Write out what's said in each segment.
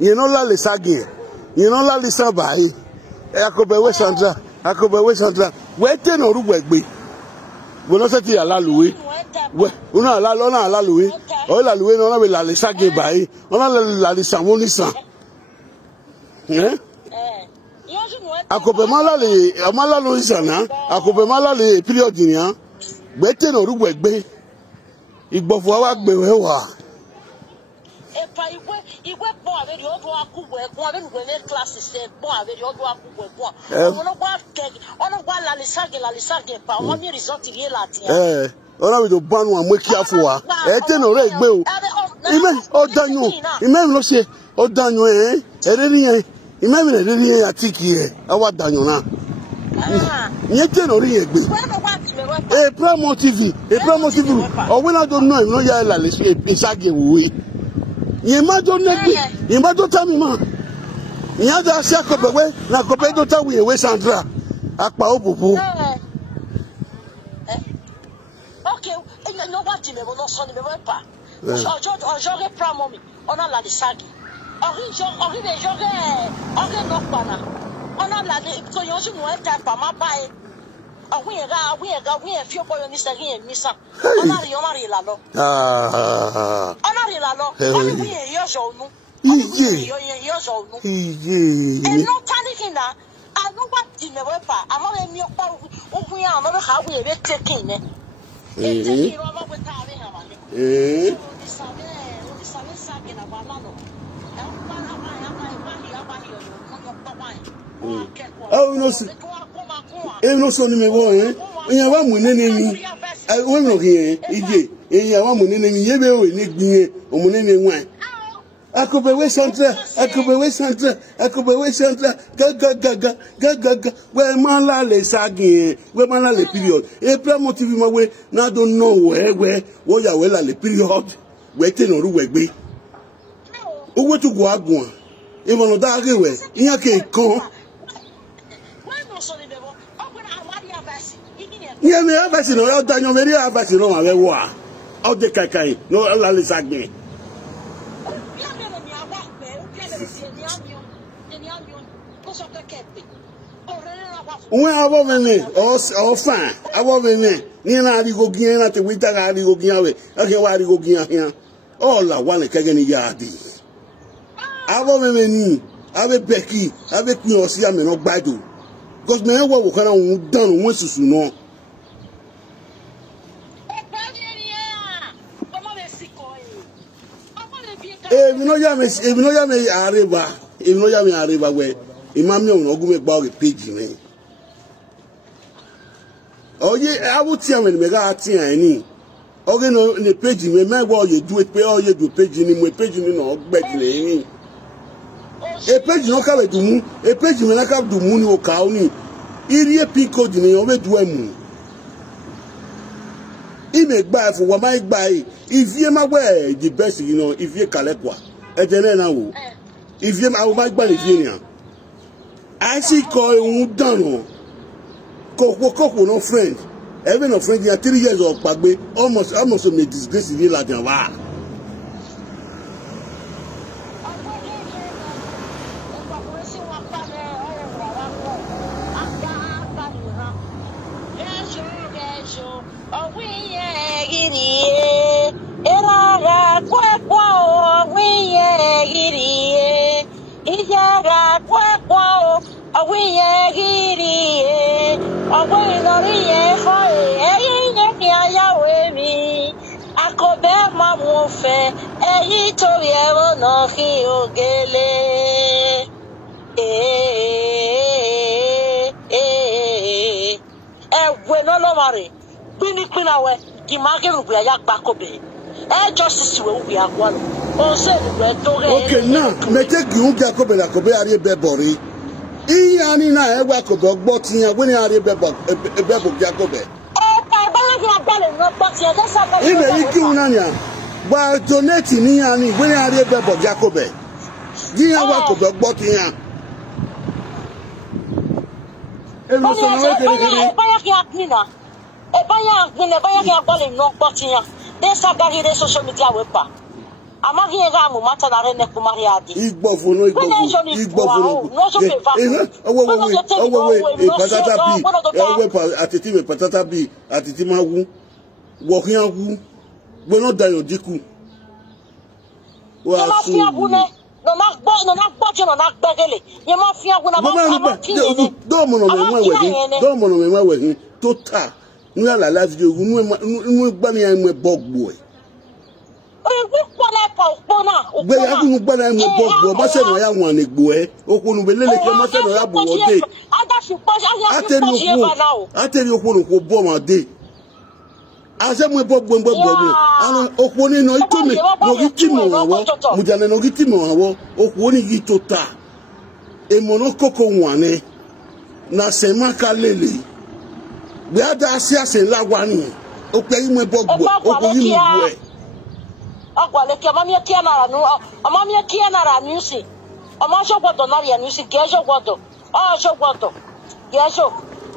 You know la lesagi. You know la lisabai. Akobewe Sandra. Akobewe Sandra. Wete no ruwegbe. We no seti ala luwe. We una ala lona ala luwe. O la luwe no na be la lesagi bai. Ona la lisamoni san. Akobemala le amala lo isana. Akobemala le period ni an. Wete no ruwegbe. Igbofo wa gbe we wa. Igwe bon avec yodo akugwe bon avec nous classes c'est bon avec yodo akugwe bon on va la lisage pas on mi resort hier là tiens on a do ban wa mweki afoa te no re gbe o ime o danyo ime no se o danyo ereri yen ime mi ereri yen Atiti awa danyo na te no ri egbe Primo TV o we na do know no ya la lisage we Yemado nebi, yemado tamima. Nyada si akobewe, na kobedo ta we Sandra. Akpa obubu. Okay, you know what me no so me pas. J'aurais pas momi. On a la lisagi. Ori de j'aurais no pana. On a la ko yo ju mo ta pa ma bae. We feel for your Mr. Here, Miss. Onari la lo. Onari la lo. We years old. And no panicking that. I know what in the weapon. I'm not in your power. We are not how we are taking it. Oh, no. No so ni me wo eyan wa mu nene mi we no here ije eyan wa mu nene mi yebe o ni gbin o mu nene wan akobewe Sandra ga we ma la le sagi we ma la le period Primo TV ma we na do know we wo ya we la le period we te no ru we gbe owo tu go agun e mo no da ge we iyan ke kan yeah, me have seen no danyo me have seen no ma we wa o de kakai no la le sagbe we abo me o fan abo me ni na ri go gin na te we ta ga ri go gin awe ake wa ri go gin ahian o la wa le kege ni ya di abo me ni abe beki abe kun o si ame no gbadu because me wo kana un dan won susu no Ebi no ya me areba we imami on ogun me gba o page me oye awuti am me ga ati an ni oge no ne page me me gba oye du pe oye du page ni mo page ni no gbedile ni e page no ka be du mu e page me na ka du mu ni o ka o ni iri pin code ni o be du emu ime gba for wa mai gba if you ma we the best you know if you kalekwa ejene na wo if you ma ma gba le fi yan I see ko un dan ko no friend even no friend ya 3 years of pagbe almost me disgrace ni la dan wa Okay, now, me take you Jacob and Jacob are bebori. Iani na ewa kobo gbo ti yan we ni are bebo Jacob. Ibe iki una nya. Ba donate ni ani we ari be bo Jacobe. Di ya wa ko be gbo ti yan. E mo so na we kere. Baya ki aknina. E baya aknina baya ki agbole no gbo ti yan. De sa gari de social media we pa. Amagi ega mu mata na rene ku mariadi. Igbo funu. Owo patata bi. Owo Atiti me patata bi. Atiti ma wu. Wo kian wu. Gbe no dayo diku. Wa su. No na gbo je no na gbegele. Ye ma fi agun na ma ti ni. Do mo no me ma we hin. Total. Nu ala la video nu gba mi en me bogbo e. Gbe ya kunu gba na en me bogbo ba se no ya won egbo e. Okunu be lele ke ma se no ya bo de. Ateri okunu ko bo ma de. Ase mo bogbo ana okunu no itomi no gitimo awo mujane no gitimo awo okunu gi total. E mono koko wane na sema ka lele. We had a siasa la wani. O pe yi mo bogbo, o ko yi mo e. Agwa le ke mami kia na ranu, mami kia na ranu si. O ma so gbodo na ri anu si, ke so gbodo. O so gbodo. Ke so.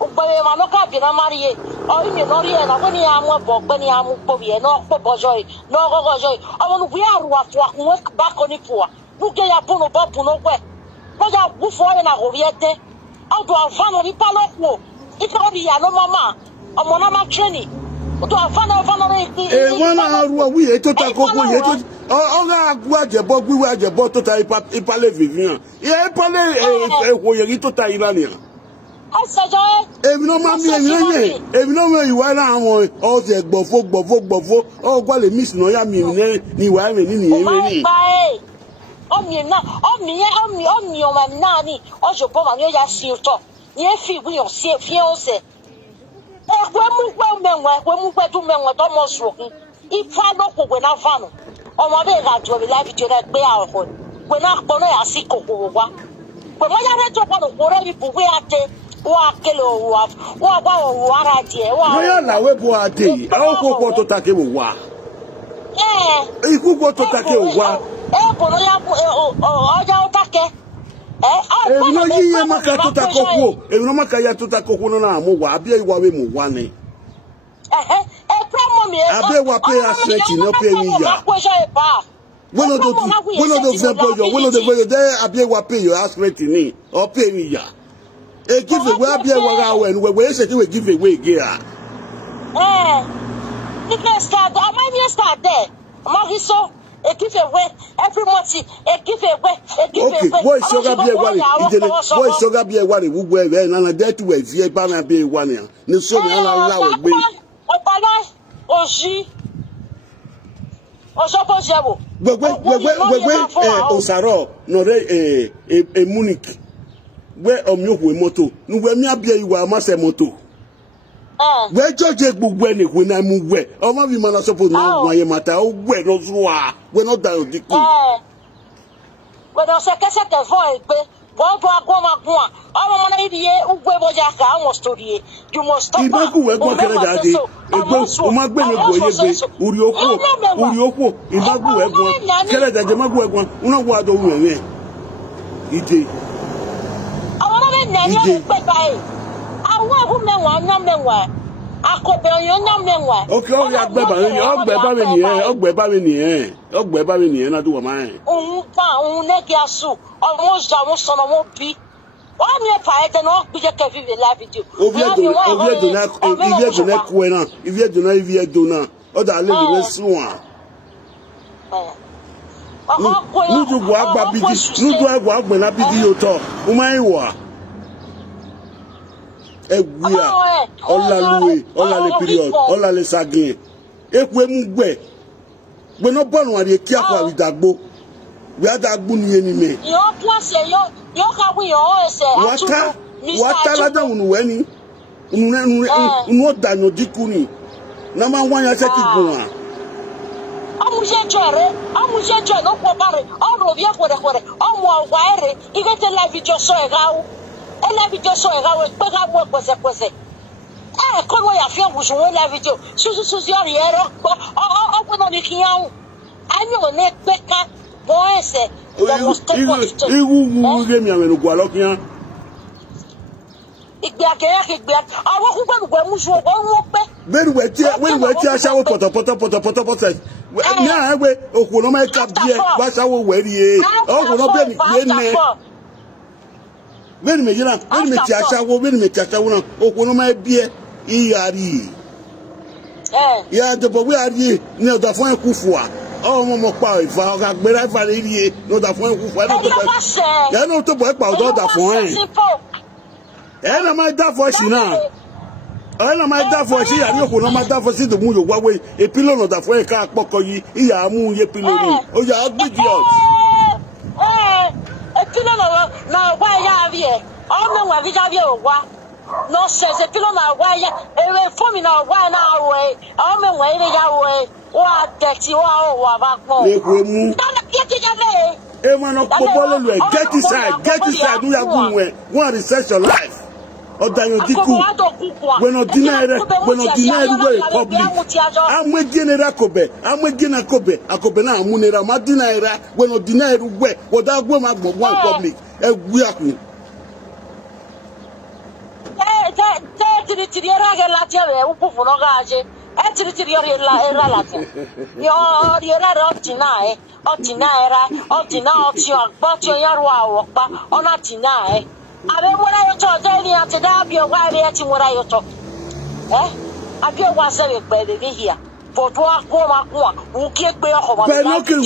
O gbe ma no ka bi na mari e. O mi no ri e na ko ni amu bogbo ni amu po bi e no po bojo e. No gogo joy. O mo nu bi aru afu akun we ba ko ni fuwa. Bu ke ya puno bo puno kwe. Bo ja bu fo e na go riete. O do avano ni pa lo ku. Itori ya no mama omo ma training to afana re won na ru wi e to ta koko ye to o ga agu ajebo gbiwe ajebo to ta ipale vivian ye ipale wo ye to ta irania asajo èmi no ma mi èmi no me iwa la awon o se gbofo o gba le miss no ya mi ni iwa re ni ere ni o mi na o ma na ni o jo bo ma ni o ya si to ye fi wi o se fi o se e gwe mu gwe du menwe to mo so ifa lo ko gwe na fa no o mo be ga jo bi live video na gbe a ko gwe na po no ya si ko wa gwe mo ya re to ko no ko re bi bu we ate wa kelo wa wa ara die wa no ya la we bu ate o ko to ta ke wa iku ko to ta ke wa ko no ya o ja o ta ke èmi no yiye maka to ta kokwo èmi no maka ya to ta kokwo no na mo wa abia iwa we mo wa ni abia wa pay asset no pay me ya when do example yo when do there abia wa pay your asset ni or pay me ya e give away abia wa ga we say we give away again you can start am I start there am so e give away every month e give away okay boy sugar be wale idele boy sugar be wale wugbo e na de tu we vie ba na be wale ni so mi ala la we gbe opala oji o so po jebo gbegbe osaro no re Munich we omyoku e moto nu we mi abia iwa ma se moto we joje gbogbo eni we na mu we o ma bi ma na suppose na wan ye mata o we no so a we no da odiku we do se kese ke vo e pe bo to agoma gun o mo na idiye ugwe boja ka awon story you must stop ibaku we gbon kere dade egbo o ma gbe ni gbo ye gbe uri oko ibaku we gbon kere dade ma gbo we gbon una wo ado wu en ide awon na na ni pe bai awon abu menwa na menwa akobe oyan na menwa okay o ya gbe ba mi ni na do wa ma ohun ne ki asu omo ja mo so no mo bi o mi e pa ete no bi je ke vive la video ovie do na o da le le suwa nudu gwa agba bidi nudu agba agbe na bidi yo to o ma iwa egwia olaluwe olale period olale sagin ekwe mu gbe no bonu ari ki akwa widagbo we adagbo ni enime yo place yo ka wi yo ese atu wata la da unu we ni unu danyo dikuni na ma wanya se ti gun a amuje jore no ko bare o ro bi ko de o mo wa ere igete la video so e gawo la video so e gawo pe ga mo kwese ko no ya fi obusun we la video susu yo ri ero o no ni kiyan Ani one peka boy say that was step for it. Iwu ge mi amenu gwa lokian. Igbe akere igbe awo ku gbe mu so won pe. When we aṣawo pọ̀tọ̀pọ̀tọ̀. Ní àwẹ̀ òkùnrin máa ka bíẹ̀ wá ṣáwó wẹ̀rí ẹ̀. Ọkùnrin bẹ́ẹ̀ ni kìí ní. Bẹ́ẹ̀ni méjì náà, bẹ́ẹ̀ni méjì aṣáwó náà, òkùnrin máa bíẹ̀ ìyá rí. Ìyá àdìbò wí àrí ní ọ̀dà fún ẹ̀kú fùwà. Ọmọ pa ìfà ọ̀gá gbéra ìfà rẹ̀ rí ẹ̀ ní ọ̀dà fún ẹ̀kú fùwà. Ẹ̀nà tó bọ̀ ẹ̀pà ọ̀dà fún ẹ̀. Ẹ̀nà máa dá fọ́ ṣì náà. Ana ma da for she ari ko na ma da for si do mu yo wa we e pillow no da for e ka poko yi iya mu ye pillow ni o ya idiot e pillow na wa ya vie o me wa vi ja vie o wa no se e pillow na wa ya e fo mi na wa na we o me wa ile ya we wa dirty wa o wa ba po le ko mu na ke ti ja le e ma no ko bolo lu e get inside do ya gun we one research your life. Odayo diku when ordinary way public amwe genera kobe akobe na amunera madinaira when ordinary way odagbo ma gbogbo public egwu akun tiri era ga lati e upufu no ga aje tiri era lati yo era otinaira oti agbocho yaru awopa ona tinae Abe mura yo to tell you to da bi o wa be ti mura yo to abi o wa se be pe be here for to akwo ma ko u ki pe o ko ma but no kin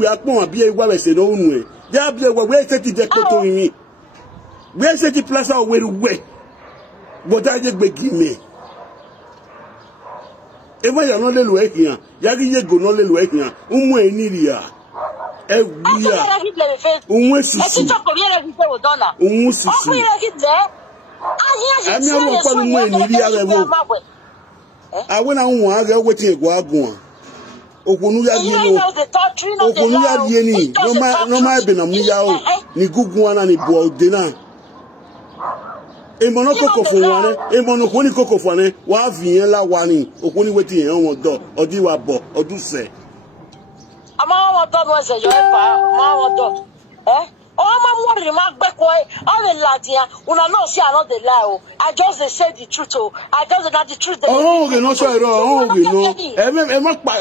we akpon abi e wa be se no nu e ja bi e wa we se ti de koto yin we se ti place o we but I just be give me e ma ya no le lu e kian ya gi ye go no le lu e kian umu e ni ria Eguia. Unwe sisi. Unwe sisi. Ami awo kwa lumwe ni ri ara wo. Awe na unwa aga wetin ego agun. Okunu ya die no. Okunu ya die ni. No ma ebe na mu ya o. Ni gugun ana ni bo ode na. Emono koko fun wa ne. Emono ko ni koko fun ne. Wa fi yen la wa ni. Okuni wetin yen won do. Odi wa bo. Odun se. Ama do no se yo pa ma do o ma mo ri ma gbe ko all the ladia una no see another lie o I just dey say the truth o I just that the truth okay no so okay no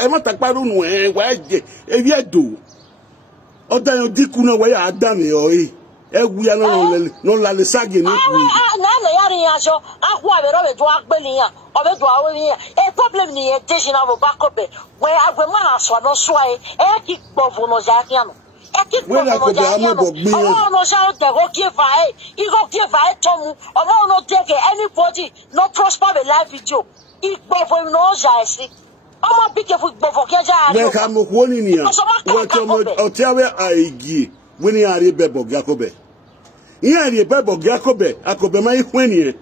e ma takparu nu wa je e bi edo o da yo diku na wa ya adam yo egwu ya no la le sagi ni ku na ya ri aso akwu abero be do agbeli yan obe do awori yan e problem ni e deji na bo bakobe we agwema aso no so ai e ki gbovu no ja kian e ki gbovu no ja kian o no sha o de go give ai e go give ai tomu o mo no take anybody no prosper the life video e gbovu no ja si o ma be careful gbovu ke ja ari me ka mo ko ni ni o ti awe aigi wini ari bebo Jacobe ari bebo Jacobe akobe ma ihweni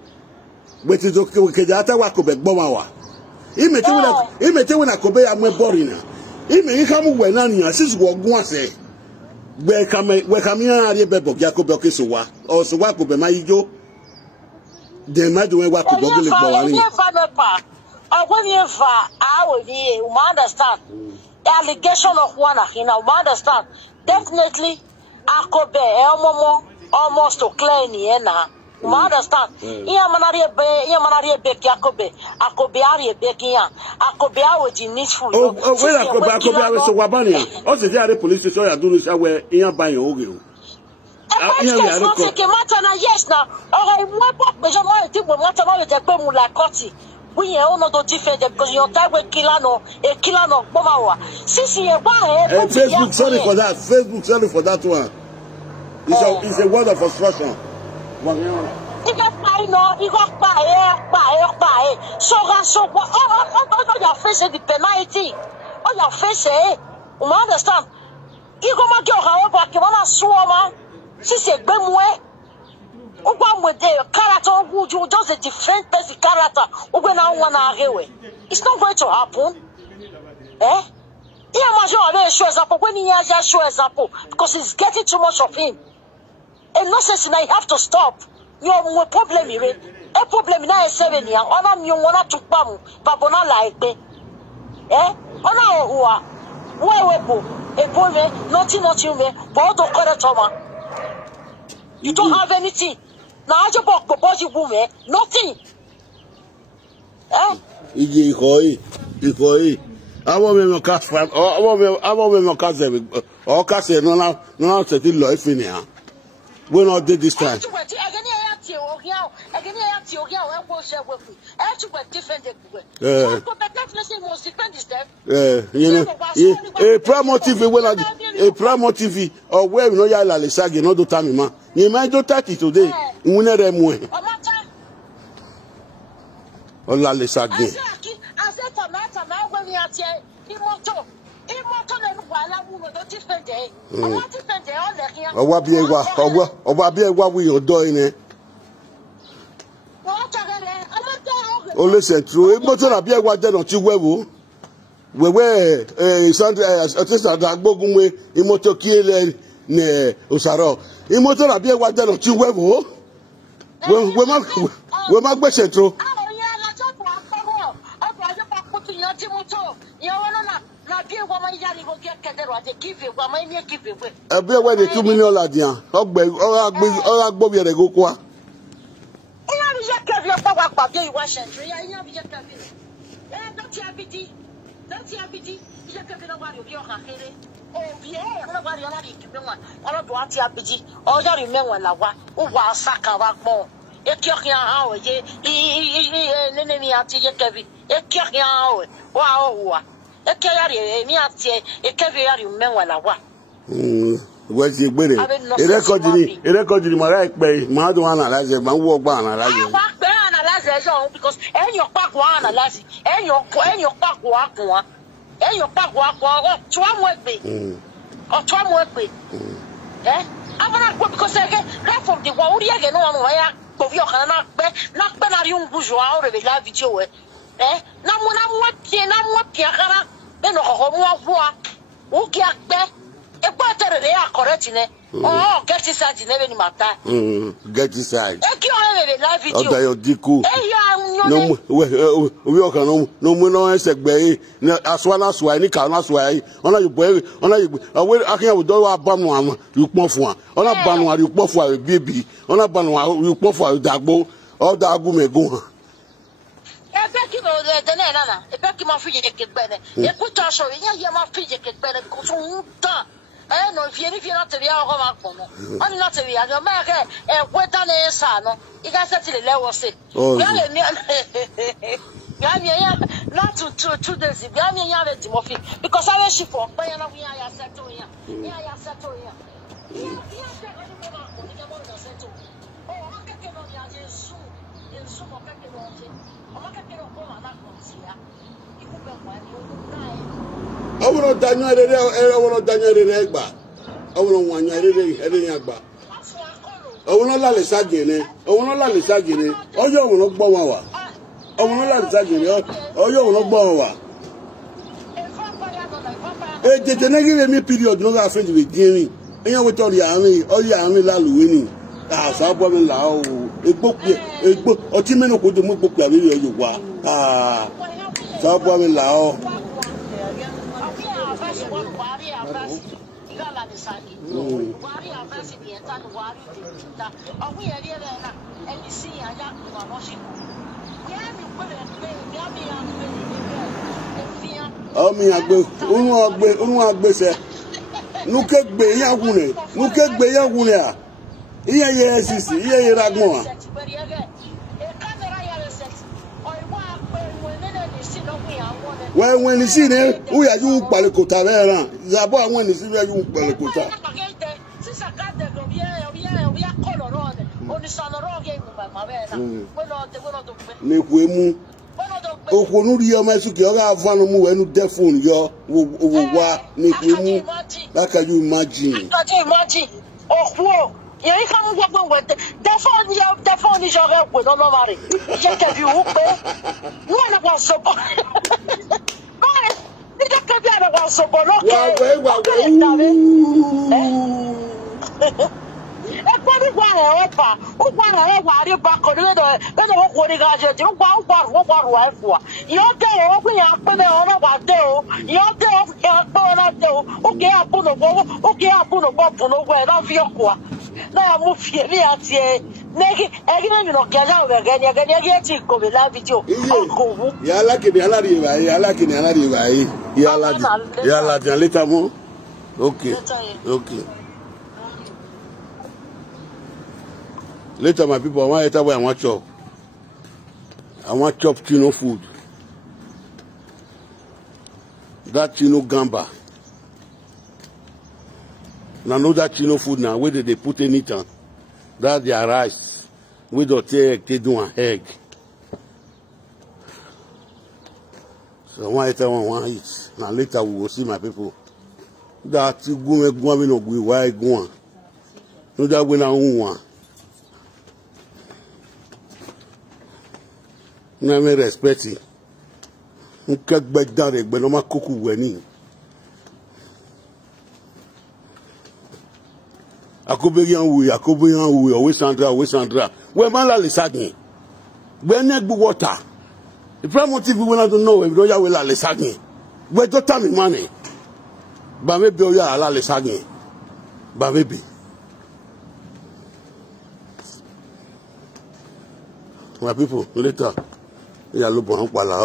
beti zo ke jata wa kobe gboma wa imete wona kobe ya mwe borina ime ikamu we na ni asisu ogun ase we kame ari bebo Jacobe ke so wa o so wa kobe ma ijo de ma do wa kobe gele gbo wa ni when you I will be understand the allegation of one ahina we understand definitely akobe almost to clear ni na you understand iya manari be ki akobe ari be ki yan akobe awo di needful we akobe awe so wabani o se dey police station ya dunu sha we iya ban yo oge o yes na o mo pop be jo mo ti mo ta mo le je pe mu la court we here no do defend them because your time we killer no bomawa sisi e gba Facebook sorry for that one it's a word of instruction so your face the penalty your face you understand you go ma go ha ba ke ma so ma sisi e gbe mu with the character who just a different person character it's not going to happen. When he has a show example because he's getting too much of him. And nonsense now you have to stop. Your problem here. A problem now is 7 years. Ona mi wona to pam babona like me. Ona You don't have anything. Now I just bought the woman, nothing. Eh? Ikoi. I want me cast five. I want me cast them. Or cast it. No, set it life in here. We not did this time. A promotive when a promotive or where no ya la lesagi no do time ma. You might do 30 today. We never mwe. O la lesagi. Oba bi egwa we odo ine. O listen true. Motor na bi egwa de no ti wewo. Wewe artist da gbogunwe imoto kiele ne osaro. Imoto na bi egwa de no ti wewo. We ma gbe setro. Ẹbí ẹwẹ́ de 2 million ladiyan ọgbẹ́ gbọ́ bí ẹ̀rẹ̀ go kwa. Ìyá mi jẹ́ kẹ́bí ọ̀pọ̀ wa pàdé ìwà ṣẹ̀ntì ìyá mi jẹ́ kẹ́bí dọ́tí abidi ìjẹ́ kẹ́bí náà wà ní òbí ọ̀hà kéré òbí ẹ̀ ọ̀nà wà ní ọ̀nà rí ìkìbí wọn ọlọ́dún àti abidi ọjọ́ rí mẹ́wọ̀n là wá ó wà á sáka wa pọ̀ ekí ọ̀kì ahọ́n ọ̀ yé nínú mi àti yẹ kẹ́bí ekí ọ̀kì ahọ́n ọ̀ wà ó wà. Ekeyari mi ati ekeyari menwa la wa. We ti gbere. E record ni mara ipe ma do analyze ma wo gba analyze. Wa pe analyze so because enyo pa ko analyze. Enyo pa ko akun. Enyo pa ko akun o twa mo egbe. O twa mo egbe. Abana ko because right from the wa ori ege no wa ya ko vi o kan na pe na ri un bujo a o re la video na mo pia kara be no ho mo afua o ki agbe e pa tere re correct ne oh get inside ne be ni mata get inside e ki o re live video o da yo diku no we o kan no mo no esegbe aswa ni ka na aswa yi ona you awe akin awu do wa ba mu am you pon fun a ona ba nu ari pon fun a baby ona ba nu you pon fun a dagbo o dagu megun Ebe ki mo de ne nana ebe ki ma fije ke gbene e puta so ya ma fije ke gbene ko so nta no vieni na te via o ma kono oni na te via no ma ke kweta ne sa no I ga se ti le lewo se ya le mi ya mi ya na two days ya mi ya le di mo fi because I wish for pe ya na wi ya settle ya settle ya ya se ko ni mo ma ko ni mo na settle o ma ke no ya je su mo ke no je Awuno danyo erere awuno danyo erere gba awuno wanyo erere agba awuno la le sagene ojo awuno gbo wọn wa awuno la le sagene ojo awuno gbo wọn wa tete negire mi period no ga friend with dimi eyan we tori ami la luwe ni sa bo mi la o egbo oti menu ko do mo gbo pe abi yo wa sa bo mi la o Omi unu agbe se nuke gbe yan wune a iye ye sisi iye ye ragbon a when you see ne u ya ju pale kota be ran zabo àwọn ni si be ju pale kota me ku emu okonu ri o mesu ki o ga fanu mu wenu de phone yo wo wa ni ku emu that can you imagine owo yẹn ká mú gbogbo wẹ̀ dẹ́fọ́ ní sọ̀rọ̀ ẹ̀pẹ̀ lọ́nà máa rè jẹ́ kẹ̀bí òun pé wọ́n ní wọ́n sọ̀bọ̀ báyìí níjẹ́ kẹ̀bí àná wọ́n sọ̀bọ̀ lókè ìdàrí ẹgbẹ́ nígbà rẹ̀ pa ó gbà rẹ̀ wà rí bakọ̀ ní lẹ́dọ̀ wọ́n kò ní gàjẹ́ tí ó gbà rù wá ẹ̀fọ́ ìyọ́ dẹ́ ó gbìyànjú pé ọ̀nà wà dé o ìyọ́ dẹ́ ó fi kẹ́ pé ọ̀nà okay, apuno bo puno go na fiokwa. Na mu fie bi atie. Negi egi na no gaja o ganya ganya ti ko be la video. Onko. Ya la kini ala riba, ya la kini ala riba. Ya la dia later mo. Okay. Okay. Later my people, I want to eat where I want chop. I want chop chino food. That chino gamba. Now know that chino food now, where did they put in it on? That's their rice. We don't take do an egg. So I want to eat one eat. Now later we will see my people. That you go me no go why go. No that we na one. Na me respect it. Nkak bagdare gbe no ma koku weni. Akobeyan wu, we Sandra. We man la le sagin. We ne gbu water. The prime motive we not know we don't ya we la le sagin. We don't tell me money. Ba maybe o ya la le sagin. Ba maybe. My people, later. Ya lo bon pala.